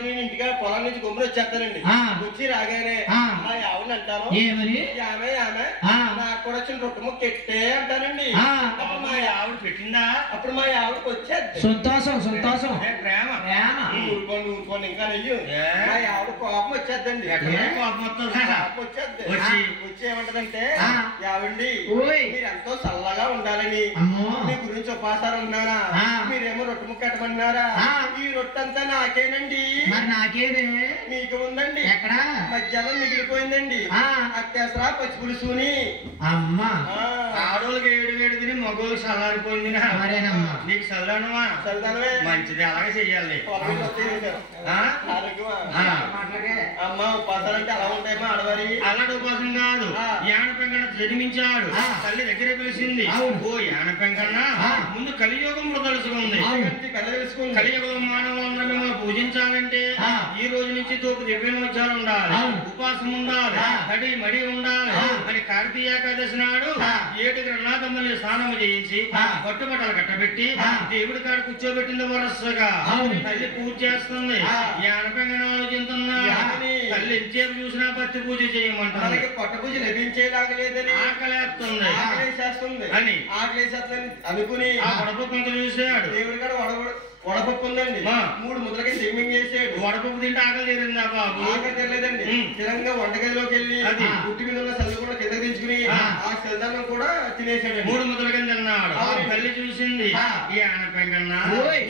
రోజు నేను ఇంటికి పొలం నుంచి గుమ్మలు వచ్చేస్తానండి. వచ్చి రాగానే మా ఆవిడని అంటాను, ఆమె ఆమె నాకు కూడా వచ్చిన రొట్టె ముక్క ఎట్టే అంటానండి. అప్పుడు మా ఆవిడ పెట్టిందా, అప్పుడు మా ఆవిడకి వచ్చేది సంతోషం సంతోషం ప్రేమ ప్రేమ. ఊరుకోండి ఊరుకోండి ఇంకా నెయ్యి. మా ఆవిడ కోపం వచ్చేద్దండి. కోపం వచ్చేద్ది. వచ్చి ఏమంటదంటే, ఆవిడండి మీరు ఎంతో చల్లగా ఉండాలని మీ గురించి ఉపాసాలు ఉన్నారా, మీరేమో రొట్టె ముక్క ఎట్టమన్నారా, ఈ రొట్టె అంతా నాకేనండి. నాకేదే మీకు ఉందండి. ఎక్కడ మధ్యాహ్నం మిగిలిపోయిందండి. అత్యాసరా పచ్చి పులుసుని అమ్మా ఆడోళ్ళకి ఏడు వేడు తిని మగోళ్ళు చల్లారిపోయింది. నీకు చల్లనమా చల్లదనమే మంచిది. అలాగే చెయ్యాలి. అమ్మా ఉపాసాలు అంటే అలా ఉంటాయమ్మా ఆడవారి. అలాంటి ఉపాసం కాదు. యానపెంకన్న జన్మించాడు, తల్లి దగ్గర పిలిచింది. ఓ యానపెంకన్న ముందు కలియుగంలో తెలుసుకుంది. కలియుగం మానవులందరూ మిమ్మల్ని పూజించాలంటే ఈ రోజు నుంచి తోపు దివ్యమోత్సవాలు ఉండాలి, ఉపాసం ఉండాలి, తడి మడి ఉండాలి అని కార్తీక ఏకాదశి నాడు 7 గ్రహణాథమ్మల్ని స్నానం చేయించి పట్టుబట్టలు కట్టబెట్టి దేవుడి కాడ కూర్చోబెట్టింది. వరసగా తల్లి పూజ చేస్తుంది. యానపెంకన్న ఆలోచిస్తున్నా, తల్లి ఎంతసేపు చూసినా పత్తి పూజ చేయమంటారు. పట్ట పూజ లభించేలాగా లేదని ఆకలేస్తుంది అని ఆకలేసేస్తుందని అనుకుని ఆ వడపప్పు కొంత చూసాడు. దేవుడి కాడ వడపప్పు ఉందండి. 3 ముద్దలకి సిమ్మింగ్ చేసాడు. వడపప్పు తింటే ఆకలి తీరిందా బాబు? ఆకలి తీరలేదండి. స్థిరంగా వంటగదిలోకి వెళ్ళి పుట్టి మీద ఉన్న సెల్లు కూడా కింద దించుకుని ఆ సెల్దానం కూడా తినేసాడు. 3 ముద్దల కింద తిన్నాడు. తల్లి చూసింది, యానపెంకన్న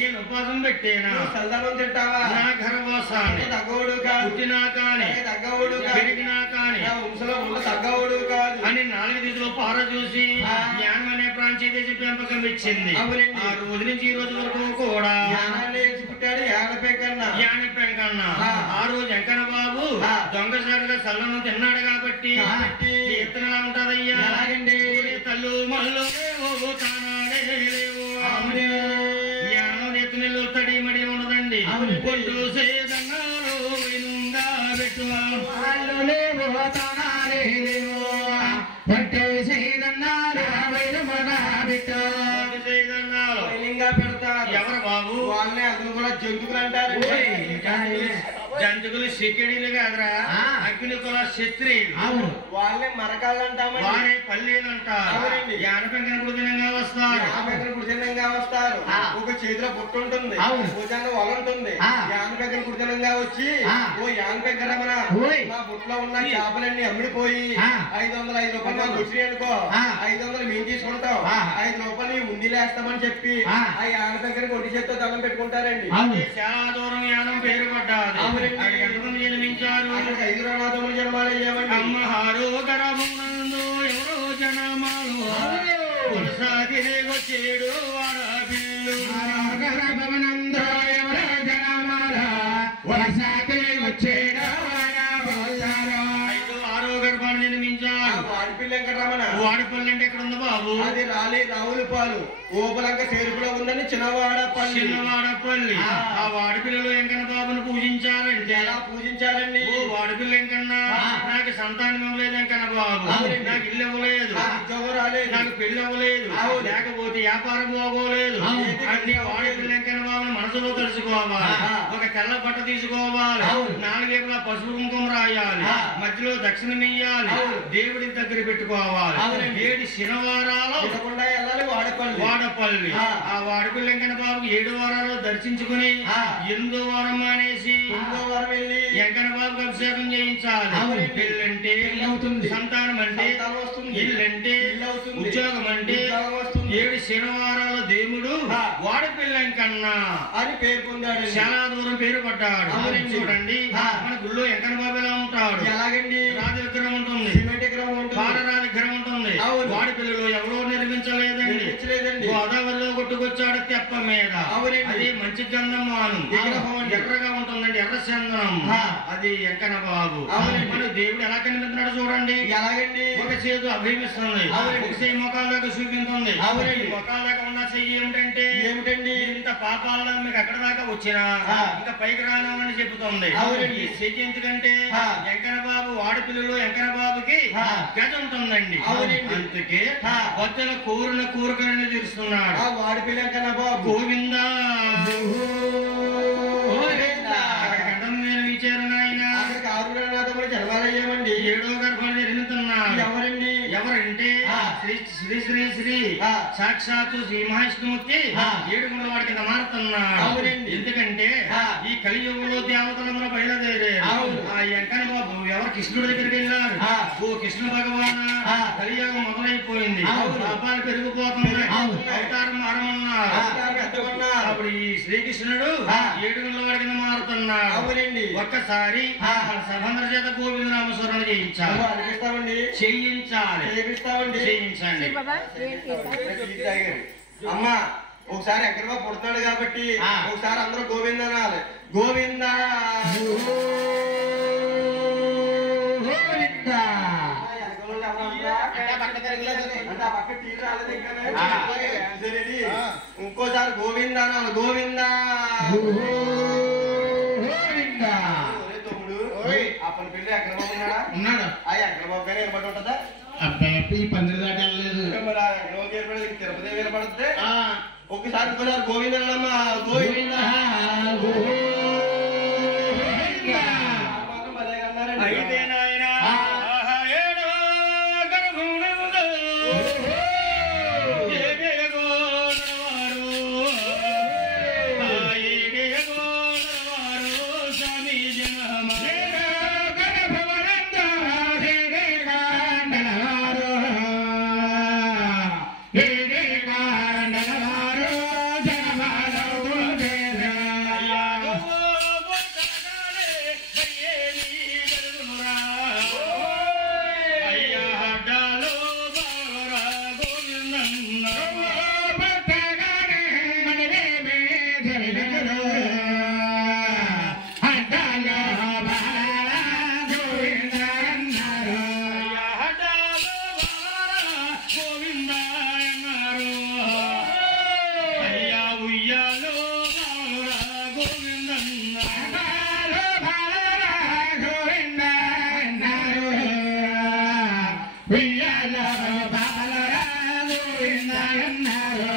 నేను ఉపాసం పెట్టేనా, సెల్దానం తింటావా, నా గర్భవాసాన్ని తగ్గవుడు కాదు, పుట్టినా కాని తగ్గవుడు పెరిగినా కాని వంశంలో ఉన్న తగ్గవుడు కాదు అని 4 దిశలో పార చూసి జ్ఞానం అనే ప్రాంతీయ పెంపకం ఇచ్చింది. ఆ రోజు నుంచి ఈ రోజు వరకు కూడా పుట్టాడు యానపెంకన్న. యానపెంకన్న ఆ రోజు వెంకన్న బాబు దొంగసారిగా సల్లను తిన్నాడు కాబట్టి కీర్తన ఎలా ఉంటదయ్యా, తల్లు మల్లు యానం ఎత్తునెల్లు తడి మడి ఉండదండి. కొట్టు సేదన్నాలు వినుంగా పెట్టు పెడతారు. ఎవరు బాబు? వాళ్ళనే అసలు కూడా జంతువులు అంటారు. జంతువులు శిఖడీలు కాదురా, అగ్ని కుల క్షత్రియులు. వాళ్ళే మరకాళ్ళు అంటామని, వారే పల్లీలు అంటారు. యానపెంకన్న కృతజ్ఞంగా వస్తారు. కృతజ్ఞంగా వస్తారు. ఒక చేతిలో బుట్ట ఉంటుంది, భుజాన వల ఉంటుంది. యానపెంకన్న కృతజ్ఞంగా వచ్చి, ఓ యానపెంకన్న మా బుట్టలో ఉన్న చేపలన్నీ అమ్మిడిపోయి 505 రూపాయలు మాకు వచ్చినాయి అనుకో, 500 మేము తీసుకుంటాం, 5 రూపాయలు ఉండిలేస్తామని చెప్పి ఆ యానపెంకన్న ఒంటి చేతితో దండం పెట్టుకుంటారండి. చాలా దూరం యానం పేరు పడ్డారు. ఎంతమంది జన్మించారు? 5 గ్రహణాథములు జన్మాలు అయ్యామండి. అమ్మహారు గర్భమునందు ఎవరో జనమాలు వచ్చేడు వాడపిల్లు గర్భమునందు ఎవరో జనమాల వచ్చేడు. 6వ గర్భాన్ని జన్మించారు. వాడిపల్లి వెంకటరమణ. వాడిపల్లి అంటే ఎక్కడ ఉంది బాబు? అది రావులపాలు ఓపలంక చేరుపులో ఉందని చిన్నవాడపల్లి. చిన్నవాడపల్లి. ఆ వాడిపిల్లలు వెంకన్న బాబును పూజించాలంటే ఎలా పూజించాలండి? ఓ వాడిపిల్ల వెంకన్న, నాకు సంతానం ఇవ్వలేదు వెంకన్న బాబు, నాకు ఇల్లు ఇవ్వలేదు, ఉద్యోగం రాలేదు, నాకు పెళ్లి అవ్వలేదు, లేకపోతే వ్యాపారం బాగోలేదు. అన్ని వాడిపిల్ల వెంకన్న బాబుని మనసులో కలుసుకోవాలి. ఒక తెల్ల బట్ట తీసుకోవాలి, 4 వైపులా పసుపు కుంకుమ రాయాలి, మధ్యలో దక్షిణం ఇయ్యాలి, దేవుడి దగ్గర పెట్టుకోవాలి. 7 శనివారాలు వాడపల్లి. ఆ వాడపల్లి వెంకన్న బాబు 7 వారాలు దర్శించుకుని 8వ వారం మానేసి 8వ వారం వెళ్ళి వెంకన్న బాబుకి అభిషేకం చేయించాలి. పెళ్ళంటే సంతానం అంటే ఇల్లంటే ఉద్యోగం అంటే 7 శనివారాల దేవుడు వాడపల్లి వెంకన్న అని పేరు పొందాడు. చాలా దూరం పేరు పడ్డాడు. చూడండి మన గుళ్ళో వెంకన్న బాబు ఎలా ఉంటాడు? ఎలాగండి? రాజు విగ్రహం ఉంటుంది, సిమెంట్ విగ్రహం ఉంటుంది, పాలరాజు విగ్రహం ఉంటుంది. వాడపల్లిలో ఎవరో నిర్మించలేదండి. గోదావరిలో కొట్టుకొచ్చాడు తెప్ప మీద. అది మంచి గంధమాను ఎర్రగా ఉంటుందండి, ఎర్ర చందనం. అది వెంకన్న బాబు. మన దేవుడు ఎలా కనిపిస్తున్నాడు చూడండి. ఎలాగండి? ఒక చేతు అభిమిస్తుంది, ఒక చేయి ముఖాల్లోకి చూపించింది. ముఖాల్లోకి ఉన్న చెయ్యి ఏమిటంటే ఇంత పాపాల్లో మీకు ఎక్కడ దాకా వచ్చినా ఇంకా పైకి రానని చెబుతుంది. ఈ చెయ్యి ఎందుకంటే వెంకన్న బాబు వాడపిల్లలో వెంకన్న బాబుకి గజ ఉంటుందండి. అందుకే భక్తుల కోరిన కోరికలను తీరుస్తున్నాడు వాడిపిల్ల వెంకన్న బాబు. గోవిందా శ్రీ శ్రీ శ్రీ శ్రీ సాక్షాత్తు శ్రీ మహావిష్ణుమూర్తి ఏడుగుండ్ల వాడి కింద మారుతున్నాడు. ఎందుకంటే ఈ కలియుగంలో దేవతలందరూ బయలుదేరారు. ఆ వెంకన్న బాబు ఎవరు కృష్ణుడి దగ్గరికి వెళ్ళారు. ఓ కృష్ణ భగవాన్, కలియుగం మొదలైపోయింది, పాపాలు పెరిగిపోతున్నాయి, అవతారం మారమన్నారు. అప్పుడు ఈ శ్రీకృష్ణుడు ఏడుగుండ్ల వాడి కింద మారుతున్నాడు. ఒక్కసారి సభందర చేత గోవిందనామస్మరణ చేయించాలి. చేయించండి. అమ్మా ఒకసారి ఎక్కడో పుడతాడు కాబట్టి ఒకసారి అందరూ గోవింద అనాలి. గోవింద ఇంకోసారి గోవింద అనాలి. గోవింద తమ్ముడు అప్పని పిల్లలు ఎక్కడ బాబు ఉన్నాడా? ఆ ఎక్కడ బాబు కానీ ఏర్పడి ఉంటుందా? అబ్బాయి పందిరి దాటి వెళ్ళలేదు. తిరుపతి వినపడుతుంది. ఒక్కసారి ఇంకోసారి గోవింద అమ్మా. గోవింద అయితే నాయన ఉయ్యాలో బాలరా గోవింద అన్నారు.